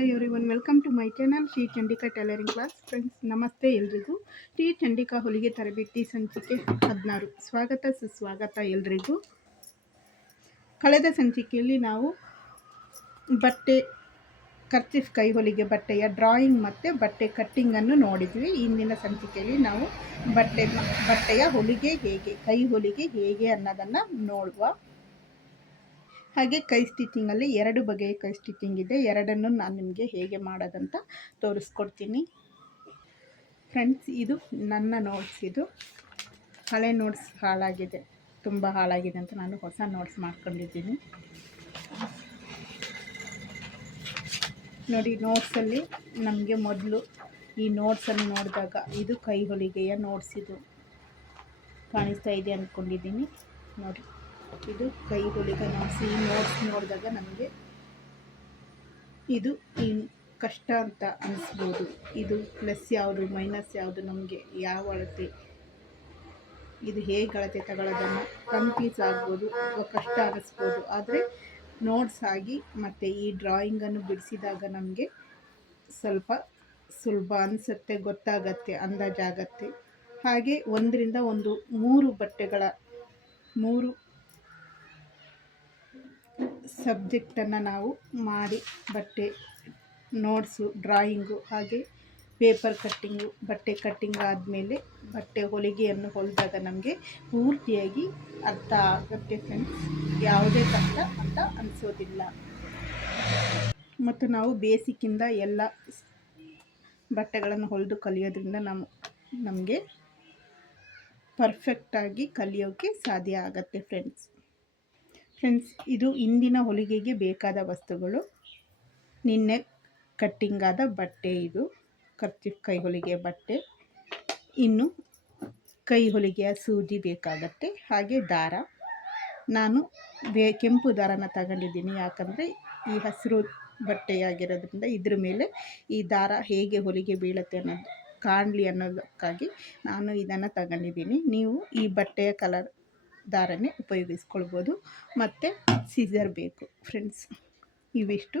Hello everyone, welcome to my channel Shri Chandika tailoring class. Friends ನಮಸ್ತೆ ಎಲ್ರಿಗೂ. ಶ್ರೀ ಚಂಡಿಕಾ ಹೊಲಿಗೆ ತರಬೇತಿ ಸಂಚಿಕೆ 16 ಸ್ವಾಗತ ಸುಸ್ವಾಗತ ಎಲ್ರಿಗೂ. ಕಳೆದ ಸಂಚಿಕೆಯಲ್ಲಿ ನಾವು ಬಟ್ಟೆ ಕರ್ಚಿಫ್ ಕೈ ಹೊಲಿಗೆ ಬಟ್ಟೆಯ ಡ್ರಾಯಿಂಗ್ ಮತ್ತು ಬಟ್ಟೆ ಕಟ್ಟಿಂಗನ್ನು ನೋಡಿದ್ವಿ. ಇಂದಿನ ಸಂಚಿಕೆಯಲ್ಲಿ ನಾವು ಬಟ್ಟೆಯ ಹೊಲಿಗೆ ಹೇಗೆ, ಕೈ ಹೊಲಿಗೆ ಹೇಗೆ ಅನ್ನೋದನ್ನು ನೋಡುವ. ಹಾಗೆ ಕೈ ಸ್ಟಿಚಿಂಗಲ್ಲಿ 2 ಬಗೆಯ ಕೈ ಸ್ಟಿಚಿಂಗ್ ಇದೆ. ಎರಡನ್ನು ನಾನು ನಿಮಗೆ ಹೇಗೆ ಮಾಡೋದಂತ ತೋರಿಸ್ಕೊಡ್ತೀನಿ. ಫ್ರೆಂಡ್ಸ್, ಇದು ನನ್ನ ನೋಟ್ಸ್. ಇದು ಹಳೆ ನೋಟ್ಸ್ ಹಾಳಾಗಿದೆ, ತುಂಬ ಹಾಳಾಗಿದೆ ಅಂತ ನಾನು ಹೊಸ ನೋಟ್ಸ್ ಮಾಡ್ಕೊಂಡಿದ್ದೀನಿ. ನೋಡಿ, ನೋಟ್ಸಲ್ಲಿ ನಮಗೆ ಮೊದಲು ಈ ನೋಟ್ಸನ್ನು ನೋಡಿದಾಗ ಇದು ಕೈ ಹೊಲಿಗೆಯ ನೋಟ್ಸ್. ಇದು ಕಾಣಿಸ್ತಾ ಇದೆ ಅಂದ್ಕೊಂಡಿದ್ದೀನಿ. ನೋಡಿ, ಇದು ಕೈ ಹೊಲಿಗೆ ನೋಟ್ಸ್. ಈ ನೋಟ್ಸ್ ನೋಡಿದಾಗ ನಮಗೆ ಇದು ಕಷ್ಟ ಅಂತ ಅನಿಸ್ಬೋದು. ಇದು ಪ್ಲಸ್ ಯಾವುದು ಮೈನಸ್ ಯಾವುದು, ನಮಗೆ ಯಾವ ಅಳತೆ, ಇದು ಹೇಗೆ ಅಳತೆ ತಗೊಳ್ಳೋದನ್ನು ಕನ್ಫ್ಯೂಸ್ ಆಗ್ಬೋದು ಅಥವಾ ಕಷ್ಟ ಅನ್ನಿಸ್ಬೋದು. ಆದರೆ ನೋಟ್ಸ್ ಆಗಿ ಮತ್ತು ಈ ಡ್ರಾಯಿಂಗನ್ನು ಬಿಡಿಸಿದಾಗ ನಮಗೆ ಸ್ವಲ್ಪ ಸುಲಭ ಅನಿಸುತ್ತೆ, ಗೊತ್ತಾಗತ್ತೆ, ಅಂದಾಜಾಗತ್ತೆ. ಹಾಗೆ 1 ರಿಂದ 3 ಬಟ್ಟೆಗಳ 3 ಸಬ್ಜೆಕ್ಟನ್ನು ನಾವು ಮಾಡಿ ಬಟ್ಟೆ ನೋಟ್ಸು, ಡ್ರಾಯಿಂಗು, ಹಾಗೆ ಪೇಪರ್ ಕಟ್ಟಿಂಗು, ಬಟ್ಟೆ ಕಟ್ಟಿಂಗ್ ಆದಮೇಲೆ ಬಟ್ಟೆ ಹೊಲಿಗೆಯನ್ನು ಹೊಲಿದಾಗ ನಮಗೆ ಪೂರ್ತಿಯಾಗಿ ಅರ್ಥ ಆಗುತ್ತೆ ಫ್ರೆಂಡ್ಸ್. ಯಾವುದೇ ಕಷ್ಟ ಅಂತ ಅನಿಸೋದಿಲ್ಲ. ಮತ್ತು ನಾವು ಬೇಸಿಕ್ಕಿಂದ ಎಲ್ಲ ಬಟ್ಟೆಗಳನ್ನು ಹೊಲಿದು ಕಲಿಯೋದ್ರಿಂದ ನಮಗೆ ಪರ್ಫೆಕ್ಟಾಗಿ ಕಲಿಯೋಕ್ಕೆ ಸಾಧ್ಯ ಆಗುತ್ತೆ ಫ್ರೆಂಡ್ಸ್. ಇದು ಇಂದಿನ ಹೊಲಿಗೆಗೆ ಬೇಕಾದ ವಸ್ತುಗಳು. ನಿನ್ನೆ ಕಟ್ಟಿಂಗ್ ಆದ ಬಟ್ಟೆ, ಇದು ಕರ್ಚಿಫ್ ಕೈ ಹೊಲಿಗೆ ಬಟ್ಟೆ. ಇನ್ನು ಕೈ ಹೊಲಿಗೆಯ ಸೂಜಿ ಬೇಕಾಗತ್ತೆ, ಹಾಗೆ ದಾರ. ನಾನು ಕೆಂಪು ದಾರನ ತಗೊಂಡಿದ್ದೀನಿ, ಯಾಕಂದರೆ ಈ ಹಸಿರು ಬಟ್ಟೆಯಾಗಿರೋದ್ರಿಂದ ಇದ್ರ ಮೇಲೆ ಈ ದಾರ ಹೇಗೆ ಹೊಲಿಗೆ ಬೀಳುತ್ತೆ ಅನ್ನೋದು ಕಾಣಲಿ ಅನ್ನೋದಕ್ಕಾಗಿ ನಾನು ಇದನ್ನು ತಗೊಂಡಿದ್ದೀನಿ. ನೀವು ಈ ಬಟ್ಟೆಯ ಕಲರ್ ದಾರನೇ ಉಪಯೋಗಿಸ್ಕೊಳ್ಬೋದು. ಮತ್ತು ಸೀಸರ್ ಬೇಕು ಫ್ರೆಂಡ್ಸ್. ಇವಿಷ್ಟು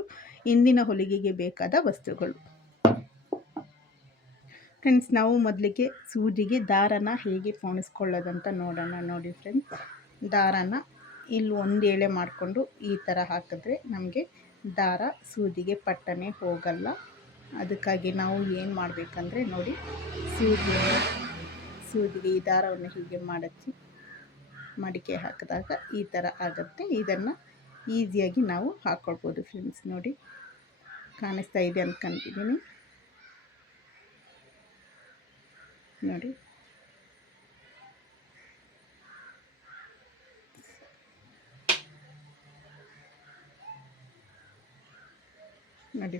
ಇಂದಿನ ಹೊಲಿಗೆಗೆ ಬೇಕಾದ ವಸ್ತುಗಳು. ಫ್ರೆಂಡ್ಸ್, ನಾವು ಮೊದಲಿಗೆ ಸೂಜಿಗೆ ದಾರನ ಹೇಗೆ ಪೋಣಿಸ್ಕೊಳ್ಳೋದಂತ ನೋಡೋಣ. ನೋಡಿ ಫ್ರೆಂಡ್ಸ್, ದಾರನ ಇಲ್ಲಿ 1 ಎಳೆ ಮಾಡಿಕೊಂಡು ಈ ಥರ ಹಾಕಿದ್ರೆ ನಮಗೆ ದಾರ ಸೂಜಿಗೆ ಪಟ್ಟನೆ ಹೋಗಲ್ಲ. ಅದಕ್ಕಾಗಿ ನಾವು ಏನು ಮಾಡಬೇಕಂದ್ರೆ, ನೋಡಿ, ಸೂಜಿಗೆ ಈ ದಾರವನ್ನು ಹೀಗೆ ಮಡಿಕೆ ಹಾಕಿದಾಗ ಈ ಥರ ಆಗುತ್ತೆ. ಇದನ್ನು ಈಸಿಯಾಗಿ ನಾವು ಹಾಕ್ಕೊಳ್ಬೋದು ಫ್ರೆಂಡ್ಸ್. ನೋಡಿ, ಕಾಣಿಸ್ತಾ ಇದೆ ಅಂದ್ಕೊಂಡಿದ್ದೀನಿ. ನೋಡಿ,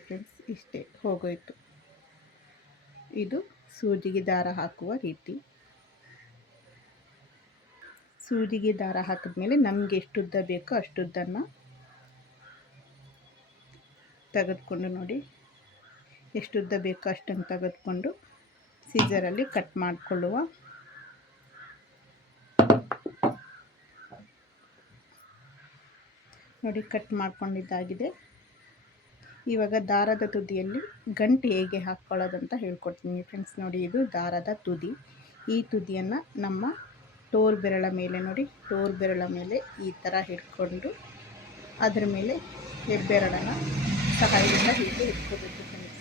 ಫ್ರೆಂಡ್ಸ್, ಇಷ್ಟೇ ಹೋಗೋಯ್ತು. ಇದು ಸೂಜಿಗೆ ದಾರ ಹಾಕುವ ರೀತಿ. ಸೂಜಿಗೆ ದಾರ ಹಾಕಿದ್ಮೇಲೆ ನಮಗೆ ಎಷ್ಟುದ್ದ ಬೇಕೋ ಅಷ್ಟುದ್ದನ್ನು ತೆಗೆದುಕೊಂಡು, ನೋಡಿ, ಎಷ್ಟುದ್ದ ಬೇಕೋ ಅಷ್ಟನ್ನು ತೆಗೆದುಕೊಂಡು ಸೀಸರಲ್ಲಿ ಕಟ್ ಮಾಡಿಕೊಳ್ಳುವ. ನೋಡಿ, ಕಟ್ ಮಾಡ್ಕೊಂಡಿದ್ದಾಗಿದೆ. ಇವಾಗ ದಾರದ ತುದಿಯಲ್ಲಿ ಗಂಟು ಹೇಗೆ ಹಾಕ್ಕೊಳ್ಳೋದಂತ ಹೇಳ್ಕೊಡ್ತೀನಿ ಫ್ರೆಂಡ್ಸ್. ನೋಡಿ, ಇದು ದಾರದ ತುದಿ. ಈ ತುದಿಯನ್ನು ನಮ್ಮ ತೋರು ಬೆರಳ ಮೇಲೆ, ನೋಡಿ, ತೋರು ಬೆರಳ ಮೇಲೆ ಈ ಥರ ಹಿಡ್ಕೊಂಡು ಅದರ ಮೇಲೆ ಹೆಬ್ಬೆರಳನ್ನು ಸಹಾಯದಿಂದ ಹೀಗೆ ಇಟ್ಕೋಬೇಕು ಫ್ರೆಂಡ್ಸ್.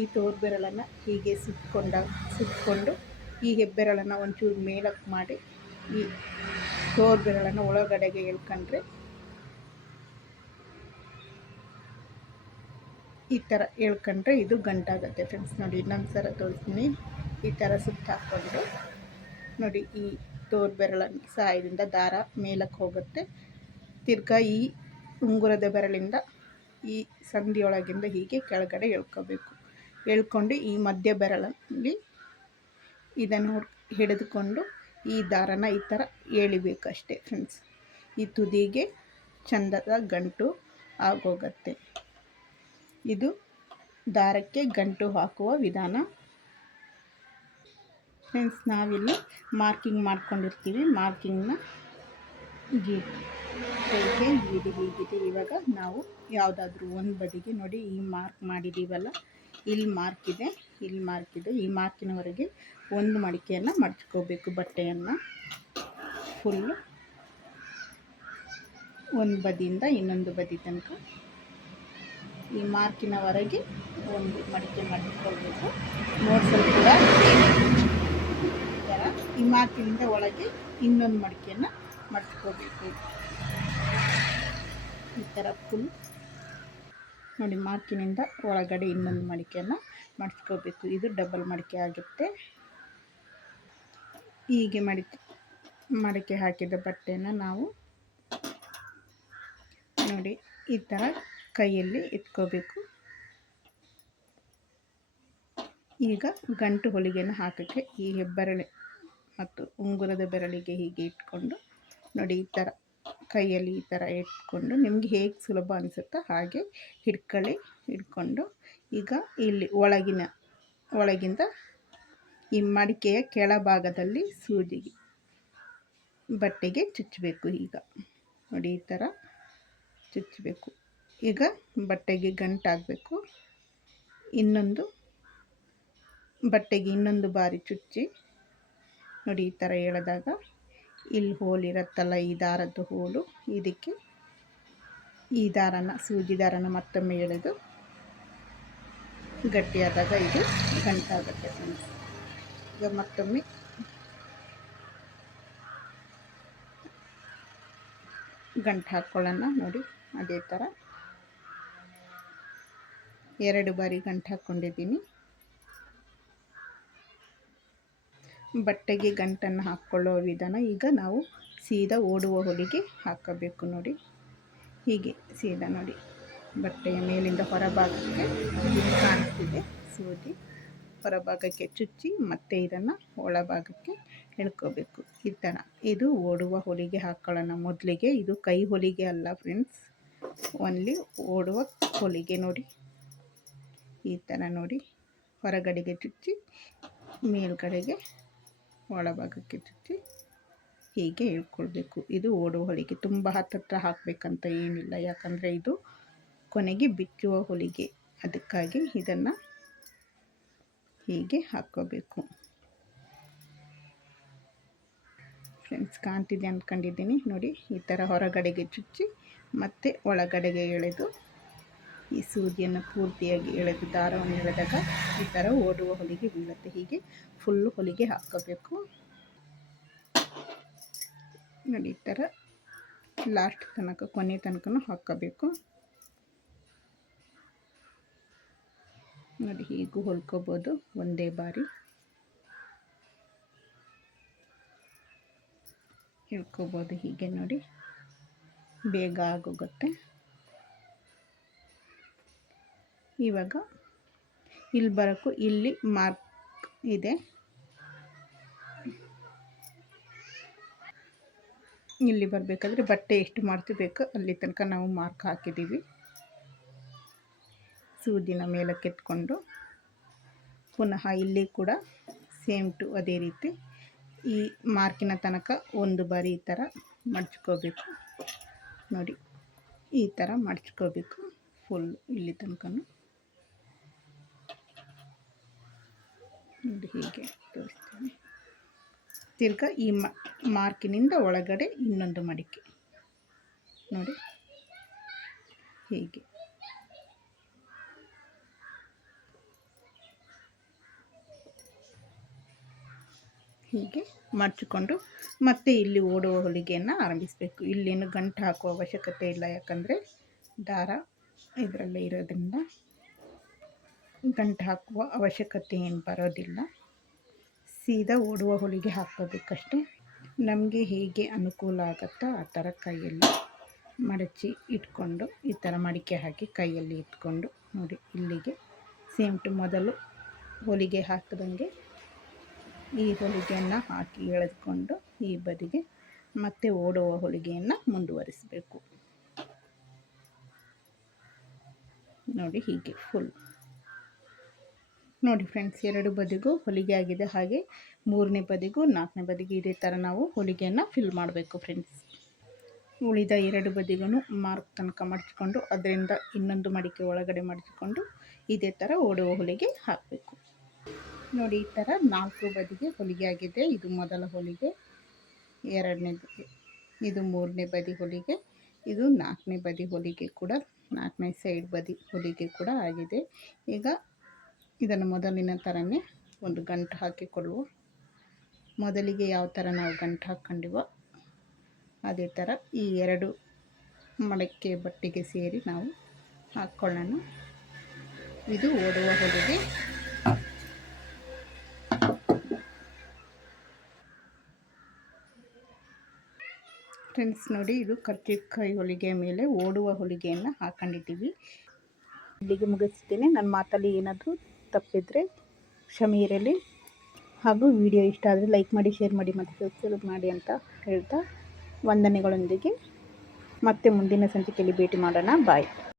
ಈ ತೋರು ಬೆರಳನ್ನು ಹೀಗೆ ಸುತ್ತಕೊಂಡು ಈ ಹೆಬ್ಬೆರಳನ್ನು ಒಂಚೂರು ಮೇಲಕ್ಕೆ ಮಾಡಿ ಈ ತೋರು ಬೆರಳನ್ನು ಒಳಗಡೆಗೆ ಎಳ್ಕೊಂಡ್ರೆ ಈ ಥರ ಎಳ್ಕೊಂಡ್ರೆ ಇದು ಗಂಟಾಗುತ್ತೆ ಫ್ರೆಂಡ್ಸ್. ನೋಡಿ, ಇನ್ನೊಂದು ಸಲ ತೋರಿಸ್ತೀನಿ. ಈ ಥರ ಸುತ್ತ ಹಾಕ್ಕೊಂಡು, ನೋಡಿ, ಈ ತೋರು ಬೆರಳ ಸಹಾಯದಿಂದ ದಾರ ಮೇಲಕ್ಕೆ ಹೋಗುತ್ತೆ. ತಿರ್ಗಾ ಈ ಉಂಗುರದ ಬೆರಳಿಂದ ಈ ಸಂದಿಯೊಳಗಿಂದ ಹೀಗೆ ಕೆಳಗಡೆ ಎಳ್ಕೋಬೇಕು. ಎಳ್ಕೊಂಡು ಈ ಮಧ್ಯ ಬೆರಳಲ್ಲಿ ಇದನ್ನು ಹಿಡಿದುಕೊಂಡು ಈ ದಾರನ ಈ ಥರ ಎಳಿಬೇಕಷ್ಟೇ ಫ್ರೆಂಡ್ಸ್. ಈ ತುದಿಗೆ ಚಂದದ ಗಂಟು ಆಗೋಗತ್ತೆ. ಇದು ದಾರಕ್ಕೆ ಗಂಟು ಹಾಕುವ ವಿಧಾನ ಫ್ರೆಂಡ್ಸ್. ನಾವಿಲ್ಲಿ ಮಾರ್ಕಿಂಗ್ ಮಾಡ್ಕೊಂಡಿರ್ತೀವಿ. ಮಾರ್ಕಿಂಗ್ನ ಕೈಗೆ ಹೀಗಿದೆ. ಇವಾಗ ನಾವು ಯಾವುದಾದ್ರೂ ಒಂದು ಬದಿಗೆ ನೋಡಿ ಈ ಮಾರ್ಕ್ ಮಾಡಿದ್ದೀವಲ್ಲ, ಇಲ್ಲಿ ಮಾರ್ಕ್ ಇದೆ, ಈ ಮಾರ್ಕಿನವರೆಗೆ ಒಂದು ಮಡಿಕೆಯನ್ನು ಮಡ್ಚ್ಕೋಬೇಕು. ಬಟ್ಟೆಯನ್ನು ಫುಲ್ಲು ಒಂದು ಬದಿಯಿಂದ ಇನ್ನೊಂದು ಬದಿ ತನಕ ಈ ಮಾರ್ಕಿನವರೆಗೆ ಒಂದು ಮಡಿಕೆ ಮಡ್ಚ್ಕೊಳ್ಬೇಕು. ನೋಡ್ಸಲ್ ಕೂಡ ಈ ಥರ ಈ ಮಾರ್ಕಿನಿಂದ ಒಳಗೆ ಇನ್ನೊಂದು ಮಡಿಕೆಯನ್ನು ಮಡ್ಚ್ಕೋಬೇಕು. ಈ ಥರ ಫುಲ್ ನೋಡಿ, ಮಾರ್ಕಿನಿಂದ ಒಳಗಡೆ ಇನ್ನೊಂದು ಮಡಿಕೆಯನ್ನು ಮಡ್ಚ್ಕೋಬೇಕು. ಇದು ಡಬಲ್ ಮಡಿಕೆ ಆಗುತ್ತೆ. ಹೀಗೆ ಮಡಿಕೆ ಹಾಕಿದ ಬಟ್ಟೆಯನ್ನು ನಾವು ನೋಡಿ ಈ ಥರ ಕೈಯಲ್ಲಿ ಎತ್ಕೋಬೇಕು. ಈಗ ಗಂಟು ಹೊಲಿಗೆಯನ್ನು ಹಾಕೋಕ್ಕೆ ಈ ಹೆಬ್ಬೆರಳು ಮತ್ತು ಉಂಗುರದ ಬೆರಳಿಗೆ ಹೀಗೆ ಇಟ್ಕೊಂಡು ನೋಡಿ ಈ ಥರ ಕೈಯಲ್ಲಿ ಈ ಥರ ಇಟ್ಕೊಂಡು ನಿಮಗೆ ಹೇಗೆ ಸುಲಭ ಅನಿಸುತ್ತೋ ಹಾಗೆ ಹಿಡ್ಕೊಂಡು ಈಗ ಇಲ್ಲಿ ಒಳಗಿಂದ ಈ ಮಡಿಕೆಯ ಕೆಳಭಾಗದಲ್ಲಿ ಸೂಜಿಗೆ ಬಟ್ಟೆಗೆ ಚುಚ್ಚಬೇಕು. ಈಗ ನೋಡಿ ಈ ಥರ ಚುಚ್ಚಬೇಕು. ಈಗ ಬಟ್ಟೆಗೆ ಗಂಟಾಗಬೇಕು. ಬಟ್ಟೆಗೆ ಇನ್ನೊಂದು ಬಾರಿ ಚುಚ್ಚಿ ನೋಡಿ ಈ ಥರ ಎಳೆದಾಗ ಇಲ್ಲಿ ಹೋಲಿರುತ್ತಲ್ಲ, ಈ ದಾರದ ಹೋಲು, ಇದಕ್ಕೆ ಈ ಸೂಜಿ ದಾರನ ಮತ್ತೊಮ್ಮೆ ಎಳೆದು ಗಟ್ಟಿಯಾದಾಗ ಇದು ಗಂಟಾಗುತ್ತೆ. ಈಗ ಮತ್ತೊಮ್ಮೆ ಗಂಟು ಹಾಕ್ಕೊಳ್ಳೋಣ. ನೋಡಿ ಅದೇ ಥರ 2 ಬಾರಿ ಗಂಟು ಹಾಕ್ಕೊಂಡಿದ್ದೀನಿ. ಬಟ್ಟೆಗೆ ಗಂಟನ್ನು ಹಾಕ್ಕೊಳ್ಳೋ ವಿಧಾನ ಈಗ ನಾವು ಸೀದಾ ಓಡುವ ಹೊಲಿಗೆ ಹಾಕಬೇಕು. ನೋಡಿ ಹೀಗೆ ಸೀದಾ ನೋಡಿ ಬಟ್ಟೆಯ ಮೇಲಿಂದ ಹೊರಭಾಗಕ್ಕೆ ಕಾಣಿಸ್ತಿದೆ ಸೂಜಿ, ಹೊರಭಾಗಕ್ಕೆ ಚುಚ್ಚಿ ಮತ್ತೆ ಇದನ್ನು ಒಳಭಾಗಕ್ಕೆ ಎಳ್ಕೋಬೇಕು. ಈ ಥರ ಇದು ಓಡುವ ಹೊಲಿಗೆ ಹಾಕ್ಕೊಳ್ಳೋಣ. ಮೊದಲಿಗೆ ಇದು ಕೈ ಹೊಲಿಗೆ ಅಲ್ಲ ಫ್ರೆಂಡ್ಸ್, ಓನ್ಲಿ ಓಡುವ ಹೊಲಿಗೆ. ನೋಡಿ ಈ ಥರ ನೋಡಿ ಹೊರಗಡೆಗೆ ಚುಚ್ಚಿ ಮೇಲ್ಗಡೆಗೆ ಒಳಭಾಗಕ್ಕೆ ಚುಚ್ಚಿ ಹೀಗೆ ಇಳ್ಕೊಳ್ಬೇಕು. ಇದು ಓಡುವ ಹೊಲಿಗೆ. ತುಂಬ ಹತ್ತಿರ ಹಾಕಬೇಕಂತ ಏನಿಲ್ಲ, ಯಾಕಂದರೆ ಇದು ಕೊನೆಗೆ ಬಿಚ್ಚುವ ಹೊಲಿಗೆ, ಅದಕ್ಕಾಗಿ ಇದನ್ನು ಹೀಗೆ ಹಾಕ್ಕೋಬೇಕು. ಫ್ರೆಂಡ್ಸ್ ಕಾಣ್ತಿದೆ ಅಂದ್ಕೊಂಡಿದ್ದೀನಿ. ನೋಡಿ ಈ ಥರ ಹೊರಗಡೆಗೆ ಚುಚ್ಚಿ ಮತ್ತು ಒಳಗಡೆಗೆ ಎಳೆದು ಈ ಸೂಜಿಯನ್ನು ಪೂರ್ತಿಯಾಗಿ ಎಳೆದು ದಾರವನ್ನು ಎಳೆದಾಗ ಈ ಥರ ಓಡುವ ಹೊಲಿಗೆ ಬೀಳುತ್ತೆ. ಹೀಗೆ ಫುಲ್ಲು ಹೊಲಿಗೆ ಹಾಕ್ಕೋಬೇಕು. ನೋಡಿ ಈ ಥರ ಲಾಸ್ಟ್ ತನಕ ಕೊನೆ ತನಕ ಹಾಕ್ಕೋಬೇಕು. ನೋಡಿ ಹೀಗೂ ಹೊಲ್ಕೋಬೋದು ಒಂದೇ ಬಾರಿ ಹೇಳ್ಕೋಬೋದು. ಹೀಗೆ ನೋಡಿ ಬೇಗ ಆಗೋಗುತ್ತೆ. ಇವಾಗ ಇಲ್ಲಿ ಬರೋಕ್ಕೂ ಇಲ್ಲಿ ಮಾರ್ಕ್ ಇದೆ. ಇಲ್ಲಿ ಬರಬೇಕಾದ್ರೆ ಬಟ್ಟೆ ಎಷ್ಟು ಮಾಡ್ತಿರ್ಬೇಕು ಅಲ್ಲಿ ತನಕ ನಾವು ಮಾರ್ಕ್ ಹಾಕಿದ್ದೀವಿ. ಸೂಜಿನ ಮೇಲಕ್ಕೆ ಎತ್ಕೊಂಡು ಪುನಃ ಇಲ್ಲಿ ಕೂಡ ಸೇಮ್ ಟು ಅದೇ ರೀತಿ ಈ ಮಾರ್ಕಿನ ತನಕ ಒಂದು ಬಾರಿ ಈ ಥರ ಮಡ್ಚ್ಕೋಬೇಕು. ನೋಡಿ ಈ ಥರ ಮಡ್ಚ್ಕೋಬೇಕು ಫುಲ್ ಇಲ್ಲಿ ತನಕ. ನೋಡಿ ಹೀಗೆ ತೋರಿಸ್ತೀನಿ. ತಿರ್ಗಾ ಈ ಮಾರ್ಕಿನಿಂದ ಒಳಗಡೆ ಇನ್ನೊಂದು ಮಡಿಕೆ ನೋಡಿ ಹೀಗೆ ಮಡ್ಚಿಕೊಂಡು ಮತ್ತೆ ಇಲ್ಲಿ ಓಡುವ ಹೊಲಿಗೆಯನ್ನು ಆರಂಭಿಸಬೇಕು. ಇಲ್ಲೇನು ಗಂಟು ಹಾಕುವ ಅವಶ್ಯಕತೆ ಇಲ್ಲ, ಯಾಕಂದರೆ ದಾರ ಇದರಲ್ಲೇ ಇರೋದ್ರಿಂದ ಗಂಟು ಹಾಕುವ ಅವಶ್ಯಕತೆ ಏನು ಬರೋದಿಲ್ಲ. ಸೀದಾ ಓಡುವ ಹೊಲಿಗೆ ಹಾಕ್ಕೋಬೇಕಷ್ಟೆ. ನಮಗೆ ಹೇಗೆ ಅನುಕೂಲ ಆಗುತ್ತೋ ಆ ಥರ ಕೈಯಲ್ಲಿ ಮಡಚಿ ಇಟ್ಕೊಂಡು ಈ ಥರ ಮಡಿಕೆ ಹಾಕಿ ಕೈಯಲ್ಲಿ ಇಟ್ಕೊಂಡು ನೋಡಿ ಇಲ್ಲಿಗೆ ಸೇಮ್ ಟು ಮೊದಲು ಹೊಲಿಗೆ ಹಾಕಿದಂಗೆ ಈ ಹೊಲಿಗೆಯನ್ನು ಹಾಕಿ ಎಳೆದುಕೊಂಡು ಈ ಬದಿಗೆ ಮತ್ತೆ ಓಡುವ ಹೊಲಿಗೆಯನ್ನು ಮುಂದುವರಿಸಬೇಕು. ನೋಡಿ ಹೀಗೆ ಫುಲ್ ನೋಡಿ ಫ್ರೆಂಡ್ಸ್, 2 ಬದಿಗೂ ಹೊಲಿಗೆ ಆಗಿದೆ. ಹಾಗೆ 3ನೇ ಬದಿಗೂ 4ನೇ ಬದಿಗೂ ಇದೇ ಥರ ನಾವು ಹೊಲಿಗೆಯನ್ನು ಫಿಲ್ ಮಾಡಬೇಕು ಫ್ರೆಂಡ್ಸ್. ಉಳಿದ 2 ಬದಿಗೂ ಮಾರ್ಕ್ ತನಕ ಮಡಚಿಕೊಂಡು ಅದರಿಂದ ಇನ್ನೊಂದು ಮಡಿಕೆ ಒಳಗಡೆ ಮಡಚಿಕೊಂಡು ಇದೇ ಥರ ಓಡುವ ಹೊಲಿಗೆ ಹಾಕಬೇಕು. ನೋಡಿ, ಈ ಥರ 4 ಬದಿಗೆ ಹೊಲಿಗೆ ಆಗಿದೆ. ಇದು ಮೊದಲ ಹೊಲಿಗೆ, ಎರಡನೇದು, ಇದು 3ನೇ ಬದಿ ಹೊಲಿಗೆ, ಇದು 4ನೇ ಬದಿ ಹೊಲಿಗೆ ಕೂಡ, 4ನೇ ಸೈಡ್ ಬದಿ ಹೊಲಿಗೆ ಕೂಡ ಆಗಿದೆ. ಈಗ ಇದನ್ನು ಮೊದಲಿನ ಥರನೇ ಒಂದು ಗಂಟು ಹಾಕಿಕೊಳ್ಳುವ. ಮೊದಲಿಗೆ ಯಾವ ಥರ ನಾವು ಗಂಟು ಹಾಕ್ಕೊಂಡಿವೋ ಅದೇ ಥರ ಈ 2 ಮಡಕೆ ಬಟ್ಟೆಗೆ ಸೇರಿ ನಾವು ಹಾಕ್ಕೊಳ್ಳೋಣ. ಇದು ಓಡುವ ಹೊಲಿಗೆ. ಫ್ರೆಂಡ್ಸ್ ನೋಡಿ, ಇದು ಕರ್ಜಿಕಾಯಿ ಹೊಲಿಗೆಯ ಮೇಲೆ ಓಡುವ ಹೊಲಿಗೆಯನ್ನು ಹಾಕೊಂಡಿದ್ದೀವಿ. ಇಲ್ಲಿಗೆ ಮುಗಿಸ್ತೀನಿ. ನನ್ನ ಮಾತಲ್ಲಿ ಏನಾದರೂ ತಪ್ಪಿದರೆ ಕ್ಷಮೆ ಇರಲಿ. ಹಾಗೂ ವಿಡಿಯೋ ಇಷ್ಟ ಆದರೆ ಲೈಕ್ ಮಾಡಿ, ಶೇರ್ ಮಾಡಿ ಮತ್ತು ಸಬ್ಸ್ಕ್ರೈಬ್ ಮಾಡಿ ಅಂತ ಹೇಳ್ತಾ ವಂದನೆಗಳೊಂದಿಗೆ ಮತ್ತೆ ಮುಂದಿನ ಸಂಚಿಕೆಯಲ್ಲಿ ಭೇಟಿ ಮಾಡೋಣ. ಬಾಯ್.